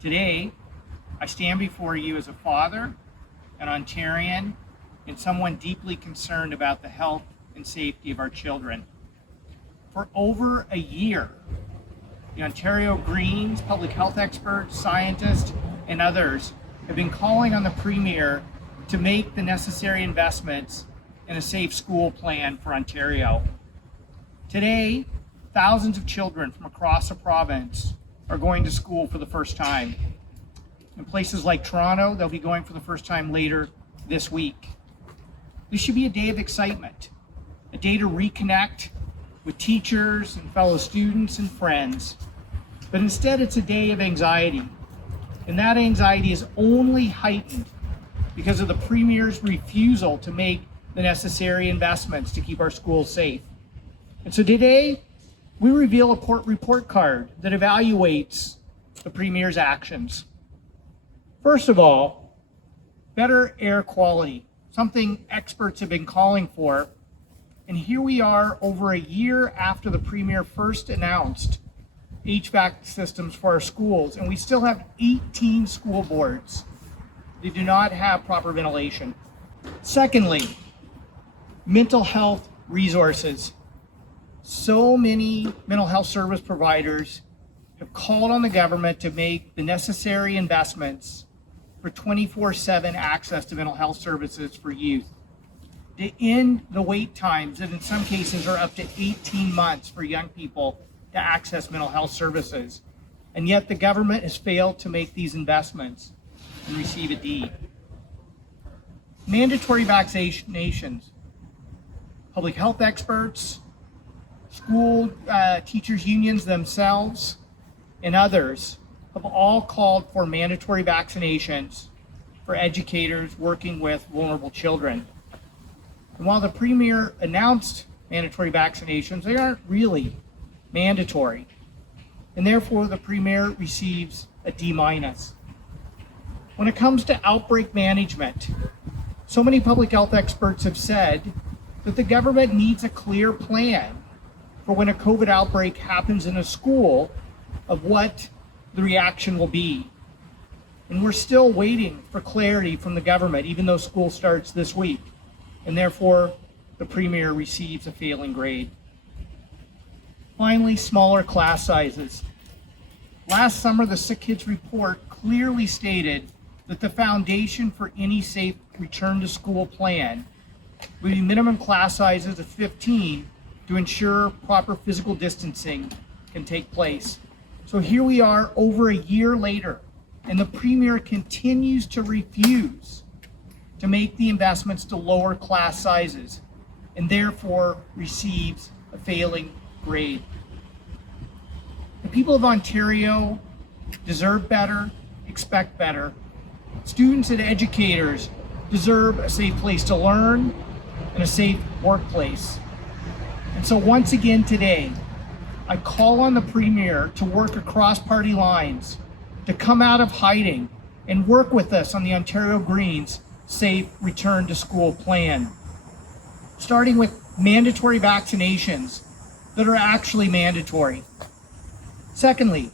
Today, I stand before you as a father, an Ontarian, and someone deeply concerned about the health and safety of our children. For over a year, the Ontario Greens, public health experts, scientists, and others have been calling on the Premier to make the necessary investments in a safe school plan for Ontario. Today, thousands of children from across the province are going to school for the first time. In places like Toronto, they'll be going for the first time later this week. This should be a day of excitement, a day to reconnect with teachers and fellow students and friends. But instead, it's a day of anxiety. And that anxiety is only heightened because of the Premier's refusal to make the necessary investments to keep our schools safe. And so today, we reveal a court report card that evaluates the Premier's actions. First of all, better air quality, something experts have been calling for. And here we are over a year after the Premier first announced HVAC systems for our schools, and we still have 18 school boards that do not have proper ventilation. Secondly, mental health resources. So many mental health service providers have called on the government to make the necessary investments for 24/7 access to mental health services for youth, to end the wait times that in some cases are up to 18 months for young people to access mental health services. And yet the government has failed to make these investments and receive a D. Mandatory vaccinations. Public health experts, school teachers unions themselves, and others have all called for mandatory vaccinations for educators working with vulnerable children. And while the Premier announced mandatory vaccinations, they aren't really mandatory. And therefore, the Premier receives a D-. When it comes to outbreak management, so many public health experts have said that the government needs a clear plan for when a COVID outbreak happens in a school of what the reaction will be. And we're still waiting for clarity from the government, even though school starts this week. And therefore, the Premier receives a failing grade. Finally, smaller class sizes. Last summer, the Sick Kids report clearly stated that the foundation for any safe return to school plan would be minimum class sizes of 15 to ensure proper physical distancing can take place. So here we are over a year later, and the Premier continues to refuse to make the investments to lower class sizes, and therefore receives a failing grade. The people of Ontario deserve better, expect better. Students and educators deserve a safe place to learn and a safe workplace. And so once again today, I call on the Premier to work across party lines, to come out of hiding and work with us on the Ontario Greens Safe Return to School plan, starting with mandatory vaccinations that are actually mandatory. Secondly,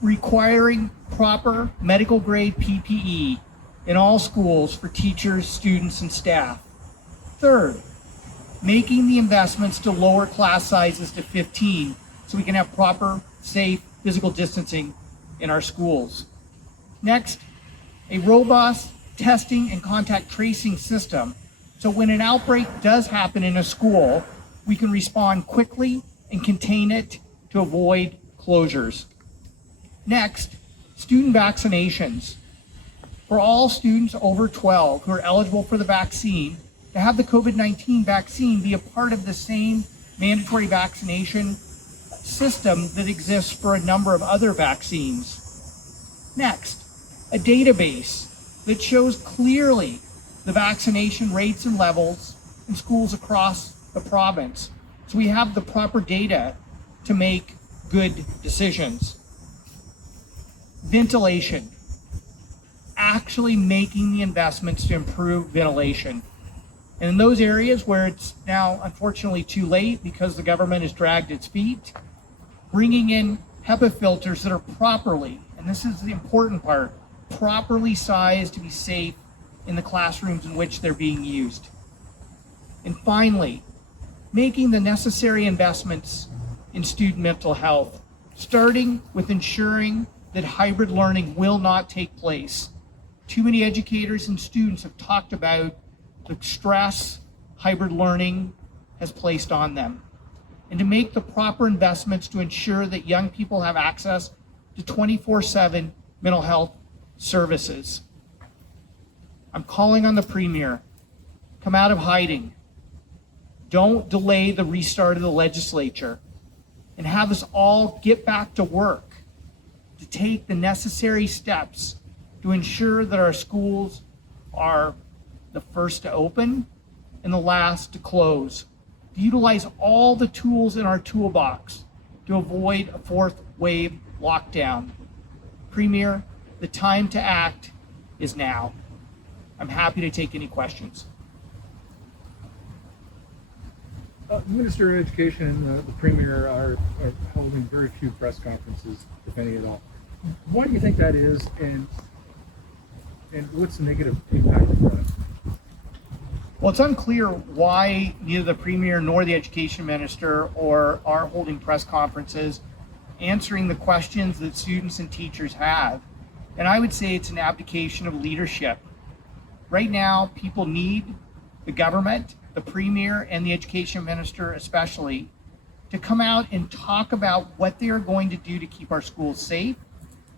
requiring proper medical grade PPE in all schools for teachers, students, and staff. Third, making the investments to lower class sizes to 15 so we can have proper, safe physical distancing in our schools. Next, a robust testing and contact tracing system so when an outbreak does happen in a school, we can respond quickly and contain it to avoid closures. Next, student vaccinations. For all students over 12 who are eligible for the vaccine, to have the COVID-19 vaccine be a part of the same mandatory vaccination system that exists for a number of other vaccines. Next, a database that shows clearly the vaccination rates and levels in schools across the province, so we have the proper data to make good decisions. Ventilation. Actually making the investments to improve ventilation. And in those areas where it's now unfortunately too late because the government has dragged its feet, bringing in HEPA filters that are properly and this is the important part, properly sized to be safe in the classrooms in which they're being used. And finally, making the necessary investments in student mental health, starting with ensuring that hybrid learning will not take place. Too many educators and students have talked about the stress hybrid learning has placed on them, and to make the proper investments to ensure that young people have access to 24/7 mental health services. I'm calling on the Premier, come out of hiding. Don't delay the restart of the legislature, and have us all get back to work to take the necessary steps to ensure that our schools are the first to open and the last to close, to utilize all the tools in our toolbox to avoid a fourth wave lockdown. Premier, the time to act is now. I'm happy to take any questions. The Minister of Education and the Premier are holding very few press conferences, if any at all. Why do you think that is, and what's the negative impact of that? Well, it's unclear why neither the Premier nor the Education Minister are holding press conferences answering the questions that students and teachers have. And I would say it's an abdication of leadership. Right now, people need the government, the Premier, and the Education Minister especially, to come out and talk about what they are going to do to keep our schools safe,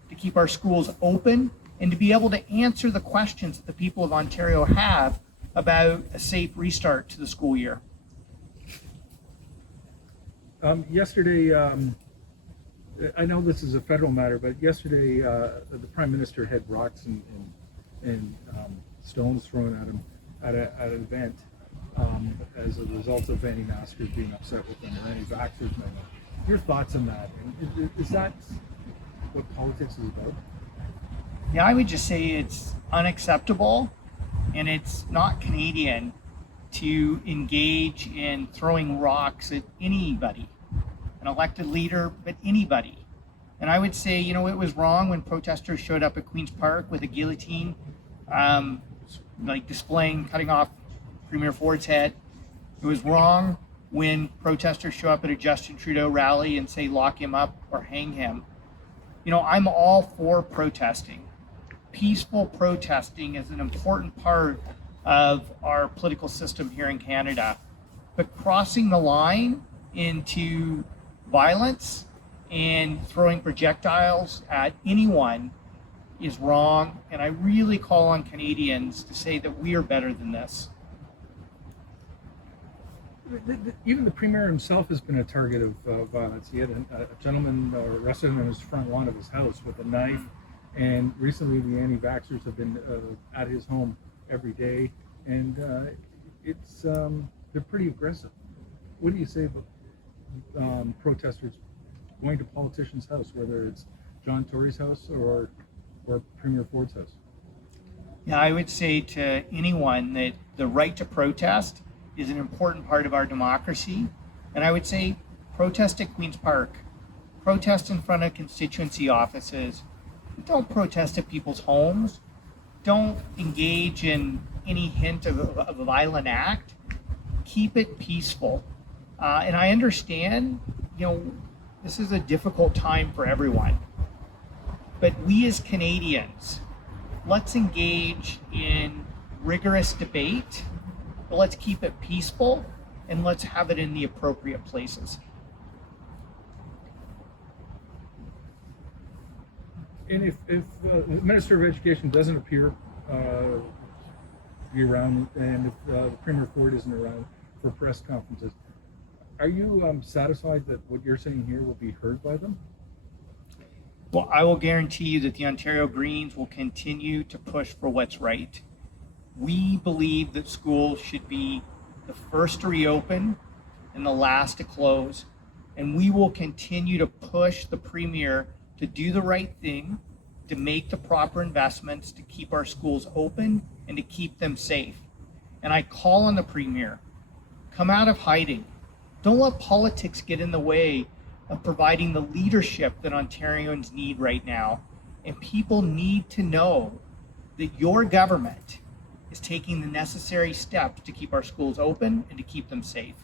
to keep our schools open, and to be able to answer the questions that the people of Ontario have about a safe restart to the school year. Yesterday, I know this is a federal matter, but yesterday the Prime Minister had rocks and stones thrown at him at an event as a result of anti-maskers being upset with them or anti-vaxxers. Your thoughts on that? And is that what politics is about? Yeah, I would just say it's unacceptable, and it's not Canadian to engage in throwing rocks at anybody, an elected leader, but anybody. And I would say, it was wrong when protesters showed up at Queen's Park with a guillotine, displaying, cutting off Premier Ford's head. It was wrong when protesters show up at a Justin Trudeau rally and say, lock him up or hang him. I'm all for protesting. Peaceful protesting is an important part of our political system here in Canada. But crossing the line into violence and throwing projectiles at anyone is wrong. And I really call on Canadians to say that we are better than this. Even the Premier himself has been a target of violence. He had a gentleman arrested him in his front lawn of his house with a knife. And recently, the anti-vaxxers have been at his home every day, and they're pretty aggressive. What do you say about protesters going to politicians' house, whether it's John Tory's house or Premier Ford's house? Yeah, I would say to anyone that the right to protest is an important part of our democracy, and I would say protest at Queen's Park, protest in front of constituency offices. Don't protest at people's homes. Don't engage in any hint of a violent act. Keep it peaceful. And I understand, this is a difficult time for everyone. But we as Canadians, let's engage in rigorous debate, but let's keep it peaceful, and let's have it in the appropriate places. And if the Minister of Education doesn't appear to be around, and if Premier Ford isn't around for press conferences, are you satisfied that what you're saying here will be heard by them? Well, I will guarantee you that the Ontario Greens will continue to push for what's right. We believe that schools should be the first to reopen and the last to close. And we will continue to push the Premier to do the right thing, to make the proper investments, to keep our schools open and to keep them safe. And I call on the Premier, come out of hiding. Don't let politics get in the way of providing the leadership that Ontarians need right now. And people need to know that your government is taking the necessary steps to keep our schools open and to keep them safe.